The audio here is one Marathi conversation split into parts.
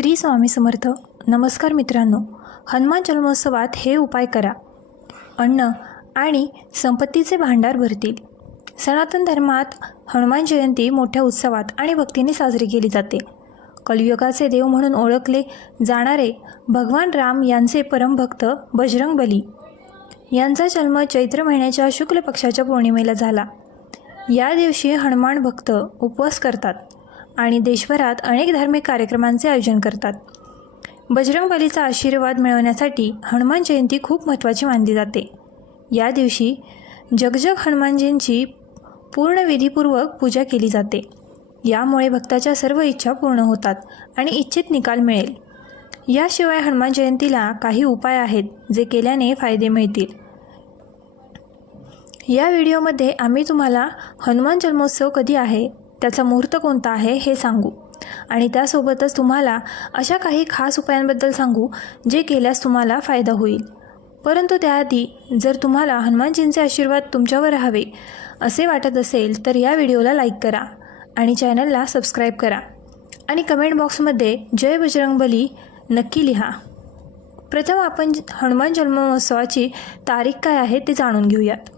श्री स्वामी समर्थ. नमस्कार मित्रांनो. हनुमान जन्मोत्सवात हे उपाय करा. अन्न आणि संपत्तीचे भांडार भरतील. सनातन धर्मात हनुमान जयंती मोठ्या उत्सवात आणि भक्तीने साजरी केली जाते. कलियुगाचे देव म्हणून ओळखले जाणारे भगवान राम यांचे परमभक्त बजरंग बली यांचा जन्म चैत्र महिन्याच्या शुक्ल पक्षाच्या पौर्णिमेला झाला. या दिवशी हनुमान भक्त उपवास करतात. आणि देशभरात अनेक धार्मिक कार्यक्रमांचे आयोजन करतात. बजरंगबलीचा आशीर्वाद मिळवण्यासाठी हनुमान जयंती खूप महत्त्वाची मानली जाते. या दिवशी जगजग हनुमानजींची पूर्ण विधीपूर्वक पूजा केली जाते. यामुळे भक्ताच्या सर्व इच्छा पूर्ण होतात आणि इच्छित निकाल मिळेल. याशिवाय हनुमान जयंतीला काही उपाय आहेत जे केल्याने फायदे मिळतील. या व्हिडिओमध्ये आम्ही तुम्हाला हनुमान जन्मोत्सव कधी आहे त्याचा मुहूर्त कोणता आहे हे सांगू. आणि त्यासोबतच तुम्हाला अशा काही खास उपायांबद्दल सांगू जे केल्यास तुम्हाला फायदा होईल. परंतु त्याआधी जर तुम्हाला हनुमानजींचे आशीर्वाद तुमच्यावर हवे असे वाटत असेल तर या व्हिडिओला लाईक करा आणि चॅनलला सबस्क्राईब करा. आणि कमेंट बॉक्समध्ये जय बजरंगबली नक्की लिहा. प्रथम आपण हनुमान जन्मोत्सवाची तारीख काय आहे ते जाणून घेऊयात.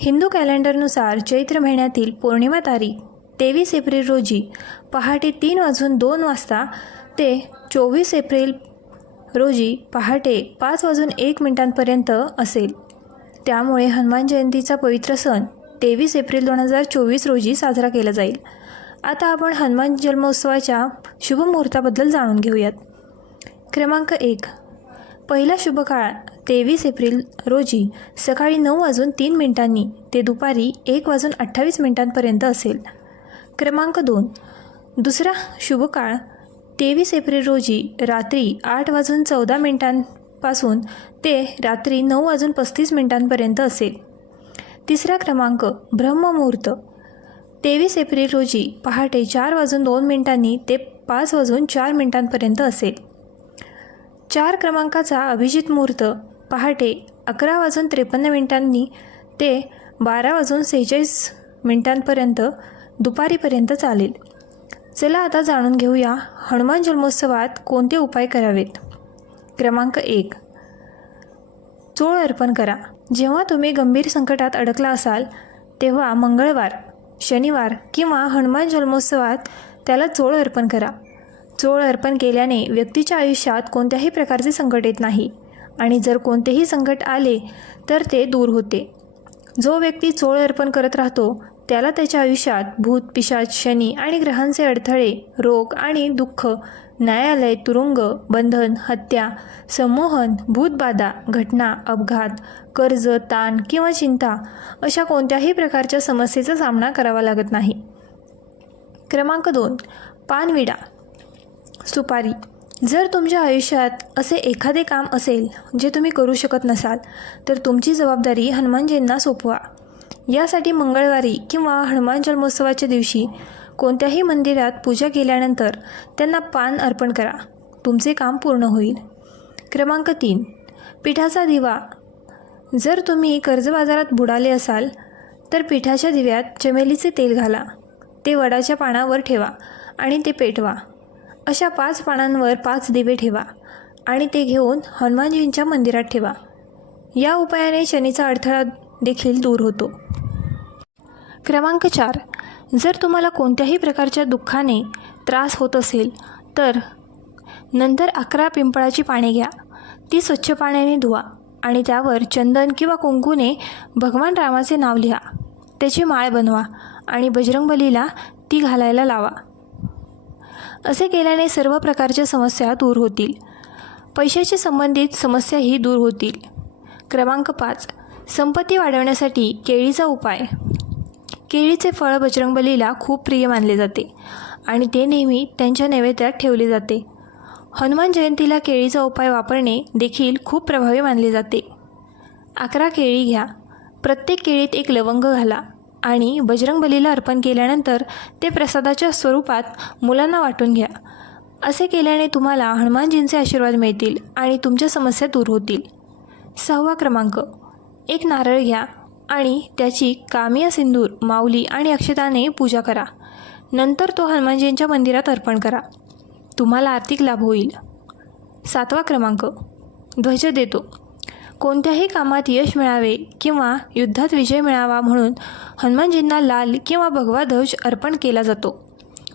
हिंदू कॅलेंडरनुसार चैत्र महिन्यातील पौर्णिमा तारीख तेवीस एप्रिल रोजी पहाटे तीन वाजून दोन वाजता ते चोवीस एप्रिल रोजी पहाटे पाच वाजून एक मिनिटांपर्यंत असेल. त्यामुळे हनुमान जयंतीचा पवित्र सण तेवीस एप्रिल दोन हजार चोवीस रोजी साजरा केला जाईल. आता आपण हनुमान जन्मोत्सवाच्या शुभमुहूर्ताबद्दल जाणून घेऊयात. क्रमांक एक. पहिला शुभकाळ तेवीस एप्रिल रोजी सकाळी नऊ वाजून तीन मिनिटांनी ते दुपारी एक वाजून अठ्ठावीस मिनिटांपर्यंत असेल. क्रमांक दोन. दुसरा शुभकाळ तेवीस एप्रिल रोजी रात्री आठ वाजून चौदा मिनिटांपासून ते रात्री नऊ वाजून पस्तीस मिनिटांपर्यंत असेल. तिसरा क्रमांक ब्रह्ममुहूर्त. तेवीस एप्रिल रोजी पहाटे चार वाजून दोन मिनिटांनी ते पाच वाजून चार मिनिटांपर्यंत असेल. चार क्रमांकाचा अभिजित मुहूर्त. पहाटे अकरा वाजून त्रेपन्न मिनिटांनी ते बारा वाजून सेहेचाळीस मिनिटांपर्यंत दुपारीपर्यंत चालेल. चला आता जाणून घेऊया हनुमान जन्मोत्सवात कोणते उपाय करावेत. क्रमांक एक. चोळ अर्पण करा. जेव्हा तुम्ही गंभीर संकटात अडकला असाल तेव्हा मंगळवार शनिवार किंवा हनुमान जन्मोत्सवात त्याला चोळ अर्पण करा. चोळ अर्पण केल्याने व्यक्तीच्या आयुष्यात कोणत्याही प्रकारचे संकट येत नाही आणि जर कोणतेही संकट आले तर ते दूर होते. जो व्यक्ती चोळ अर्पण करत राहतो त्याला त्याच्या आयुष्यात भूत पिशाच शनी आणि ग्रहांचे अडथळे रोग आणि दुःख न्यायालय तुरुंग बंधन हत्या संमोहन भूतबाधा घटना अपघात कर्ज ताण किंवा चिंता अशा कोणत्याही प्रकारच्या समस्येचा सामना करावा लागत नाही. क्रमांक दोन. पानविडा. सुपारी. जर तुमच्या आयुष्यात असे एखादे काम असेल जे तुम्ही करू शकत नसाल तर तुमची जबाबदारी हनुमानजींना सोपवा. यासाठी मंगळवारी किंवा हनुमान जन्मोत्सवाच्या दिवशी कोणत्याही मंदिरात पूजा केल्यानंतर त्यांना पान अर्पण करा. तुमचे काम पूर्ण होईल. क्रमांक तीन. पिठाचा दिवा. जर तुम्ही कर्ज बाजारात बुडाले असाल तर पिठाच्या दिव्यात चमेलीचे तेल घाला. ते वडाच्या पानावर ठेवा आणि ते पेटवा. अशा पाच पानांवर पाच दिवे ठेवा आणि ते घेऊन हनुमानजींच्या मंदिरात ठेवा. या उपायाने शनीचा अडथळा देखील दूर होतो. क्रमांक चार. जर तुम्हाला कोणत्याही प्रकारच्या दुःखाने त्रास होत असेल तर नंतर अकरा पिंपळाची पाने घ्या. ती स्वच्छ पाण्याने धुवा आणि त्यावर चंदन किंवा कुंकूने भगवान रामाचे नाव लिहा. त्याची माळ बनवा आणि बजरंगबलीला ती घालायला लावा. असे केल्याने सर्व प्रकारच्या समस्या दूर होतील. पैशाशी संबंधित समस्याही दूर होतील. क्रमांक पाच. संपत्ती वाढवण्यासाठी केळीचा उपाय. केळीचे फळ बजरंगबलीला खूप प्रिय मानले जाते आणि ते नेहमी त्यांच्या नैवेद्यात ठेवले जाते. हनुमान जयंतीला केळीचा उपाय वापरणे देखील खूप प्रभावी मानले जाते. अकरा केळी घ्या. प्रत्येक केळीत एक लवंग घाला आणि बजरंगबलीला अर्पण केल्यानंतर ते प्रसादाच्या स्वरूपात मुलांना वाटून घ्या. असे केल्याने तुम्हाला हनुमानजींचे आशीर्वाद मिळतील आणि तुमच्या समस्या दूर होतील. सहावा क्रमांक. एक नारळ घ्या आणि त्याची कामिया सिंदूर माऊली आणि अक्षताने पूजा करा. नंतर तो हनुमानजींच्या मंदिरात अर्पण करा. तुम्हाला आर्थिक लाभ होईल. सातवा क्रमांक. ध्वज देतो. कोणत्याही कामात यश मिळावे किंवा युद्धात विजय मिळावा म्हणून हनुमानजींना लाल किंवा भगवा ध्वज अर्पण केला जातो.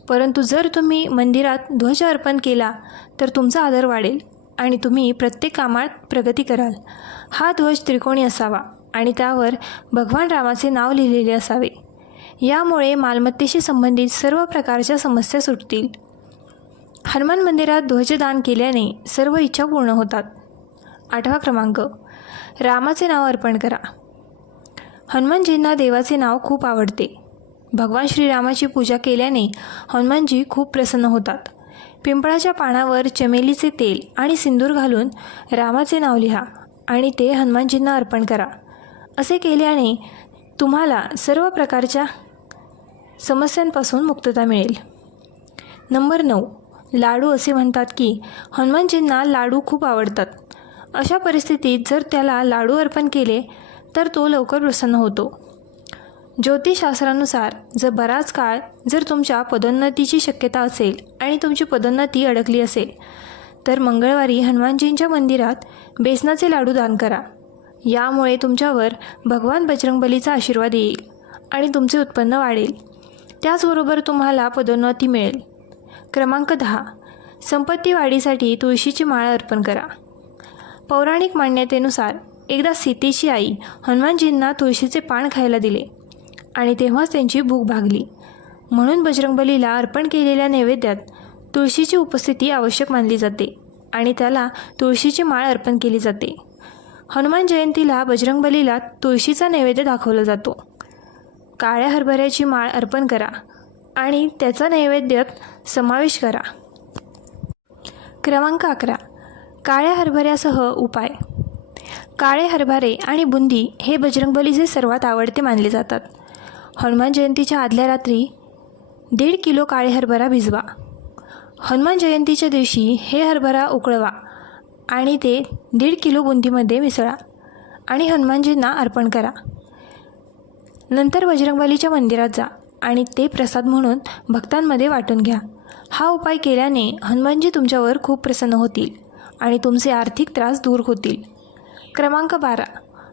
परंतु जर तुम्ही मंदिरात ध्वज अर्पण केला तर तुमचा आदर वाढेल. आणि तुम्ही प्रत्येक कामात प्रगती कराल. हा ध्वज त्रिकोणी असावा आणि त्यावर भगवान रामाचे नाव लिहिलेले असावे. यामुळे मालमत्तेशी संबंधित सर्व प्रकारच्या समस्या सुटतील. हनुमान मंदिरात ध्वजदान केल्याने सर्व इच्छा पूर्ण होतात. आठवा क्रमांक. रामाचे नाव अर्पण करा. हनुमानजींना देवाचे नाव खूप आवडते. भगवान श्रीरामाची पूजा केल्याने हनुमानजी खूप प्रसन्न होतात. पिंपळाच्या पानावर चमेलीचे तेल आणि सिंदूर घालून रामाचे नाव लिहा आणि ते हनुमानजींना अर्पण करा. असे केल्याने तुम्हाला सर्व प्रकारच्या समस्यांपासून मुक्तता मिळेल. नंबर नऊ. लाडू असे म्हणतात की हनुमानजींना लाडू खूप आवडतात. अशा परिस्थितीत जर त्याला लाडू अर्पण केले तर तो लवकर प्रसन्न होतो. ज्योतिषशास्त्रानुसार जर बराच काळ जर तुमच्या पदोन्नतीची शक्यता असेल आणि तुमची पदोन्नती अडकली असेल तर मंगळवारी हनुमानजींच्या मंदिरात बेसनाचे लाडू दान करा. यामुळे तुमच्यावर भगवान बजरंगबलीचा आशीर्वाद येईल आणि तुमचे उत्पन्न वाढेल. त्याचबरोबर तुम्हाला पदोन्नती मिळेल. क्रमांक दहा. संपत्ती वाढीसाठी तुळशीची माळ अर्पण करा. पौराणिक मान्यतेनुसार एकदा सीतेची आई हनुमानजींना तुळशीचे पान खायला दिले. आणि तेव्हाच त्यांची भूक भागली. म्हणून बजरंगबलीला अर्पण केलेल्या नैवेद्यात तुळशीची उपस्थिती आवश्यक मानली जाते आणि त्याला तुळशीची माळ अर्पण केली जाते. हनुमान जयंतीला बजरंगबलीला तुळशीचा नैवेद्य दाखवला जातो. काळ्या हरभऱ्याची माळ अर्पण करा आणि त्याचा नैवेद्यात समावेश करा. क्रमांक अकरा. काळ्या हरभऱ्यासह उपाय. काळे हरभरे आणि बुंदी हे बजरंगबलीचे सर्वात आवडते मानले जातात. हनुमान जयंतीच्या आदल्या रात्री दीड किलो काळे हरभरा भिजवा. हनुमान जयंतीच्या दिवशी हे हरभरा उकळवा आणि ते दीड किलो बुंदीमध्ये मिसळा आणि हनुमानजींना अर्पण करा. नंतर बजरंगबलीच्या मंदिरात जा आणि ते प्रसाद म्हणून भक्तांमध्ये वाटून घ्या. हा उपाय केल्याने हनुमानजी तुमच्यावर खूप प्रसन्न होतील आणि तुमचे आर्थिक त्रास दूर होतील. क्रमांक बारा.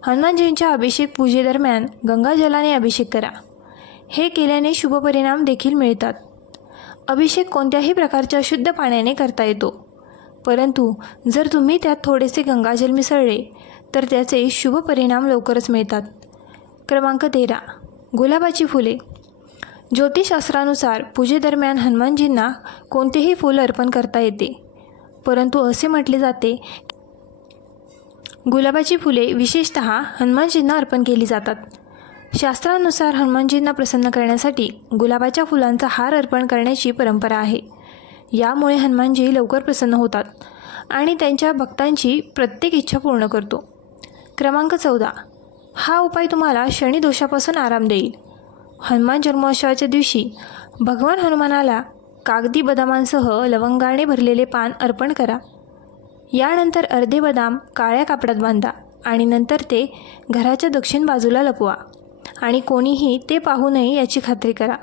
हनुमानजींच्या अभिषेक पूजेदरम्यान गंगाजलाने अभिषेक करा. हे केल्याने शुभ परिणाम देखील मिळतात. अभिषेक कोणत्याही प्रकारच्या शुद्ध पाण्याने करता येतो. परंतु जर तुम्ही त्यात थोडेसे गंगाजल मिसळले तर त्याचे शुभ परिणाम लवकरच मिळतात. क्रमांक तेरा. गुलाबाची फुले. ज्योतिषशास्त्रानुसार पूजेदरम्यान हनुमानजींना कोणतेही फूल अर्पण करता येते. परंतु असे म्हटले जाते गुलाबाची फुले विशेषत हनुमानजींना अर्पण केली जातात. शास्त्रानुसार हनुमानजींना प्रसन्न करण्यासाठी गुलाबाच्या फुलांचा हार अर्पण करण्याची परंपरा आहे. यामुळे हनुमानजी लवकर प्रसन्न होतात आणि त्यांच्या भक्तांची प्रत्येक इच्छा पूर्ण करतो. क्रमांक चौदा. हा उपाय तुम्हाला शनी दोषापासून आराम देईल. हनुमान जन्मोत्सवाच्या दिवशी भगवान हनुमानाला कागदी बदामांसह लवंगाने भरलेले पान अर्पण करा. यानंतर अर्धे बदाम काळ्या कापडात बांधा आणि नंतर ते घराच्या दक्षिण बाजूला लपवा. आणि कोणीही ते पाहू नये याची खात्री करा.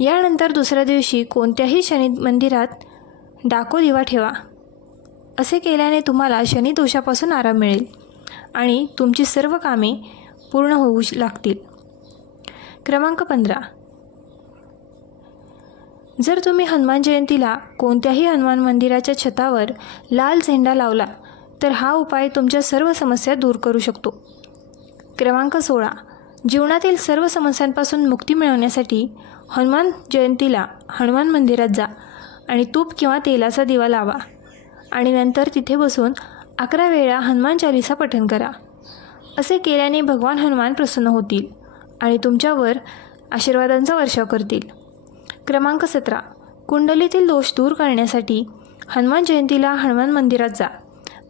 यानंतर दुसऱ्या दिवशी कोणत्याही शनी मंदिरात डाको दिवा ठेवा. असे केल्याने तुम्हाला शनिदोषापासून आराम मिळेल आणि तुमची सर्व कामे पूर्ण होऊ लागतील. क्रमांक पंधरा. जर तुम्ही हनुमान जयंतीला कोणत्याही हनुमान मंदिराच्या छतावर लाल झेंडा लावला तर हा उपाय तुमच्या सर्व समस्या दूर करू शकतो. क्रमांक सोळा. जीवनातील सर्व समस्यांपासून मुक्ती मिळवण्यासाठी हनुमान जयंतीला हनुमान मंदिरात जा आणि तूप किंवा तेलाचा दिवा लावा. आणि नंतर तिथे बसून अकरा वेळा हनुमान चालिसा पठण करा. असे केल्याने भगवान हनुमान प्रसन्न होतील आणि तुमच्यावर आशीर्वादांचा वर्षाव करतील. क्रमांक सतरा. कुंडलीतील दोष दूर करण्यासाठी हनुमान जयंतीला हनुमान मंदिरात जा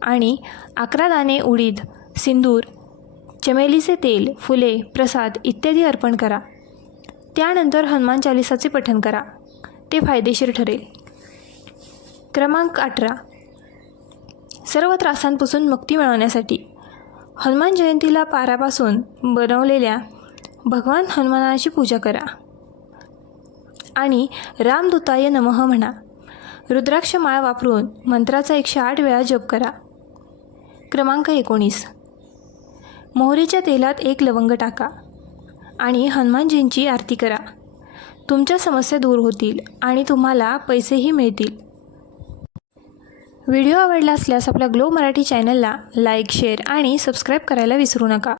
आणि अकरा दाणे उडीद सिंदूर चमेलीचे तेल फुले प्रसाद इत्यादी अर्पण करा. त्यानंतर हनुमान चालिसाचे पठण करा. ते फायदेशीर ठरेल. क्रमांक अठरा. सर्व त्रासांपासून मुक्ती मिळवण्यासाठी हनुमान जयंतीला पारापासून बनवलेल्या भगवान हनुमानाची पूजा करा. आणि रामदूताय नमः म्हणा. रुद्राक्ष माळ वापरून मंत्राचा एकशे आठ वेळा जप करा. क्रमांक एकोणीस. मोहरीच्या तेलात एक लवंग टाका आणि हनुमानजींची आरती करा. तुमच्या समस्या दूर होतील आणि तुम्हाला पैसेही मिळतील. व्हिडिओ आवडला असल्यास आपल्या ग्लो मराठी चॅनलला लाईक शेअर आणि सबस्क्राईब करायला विसरू नका.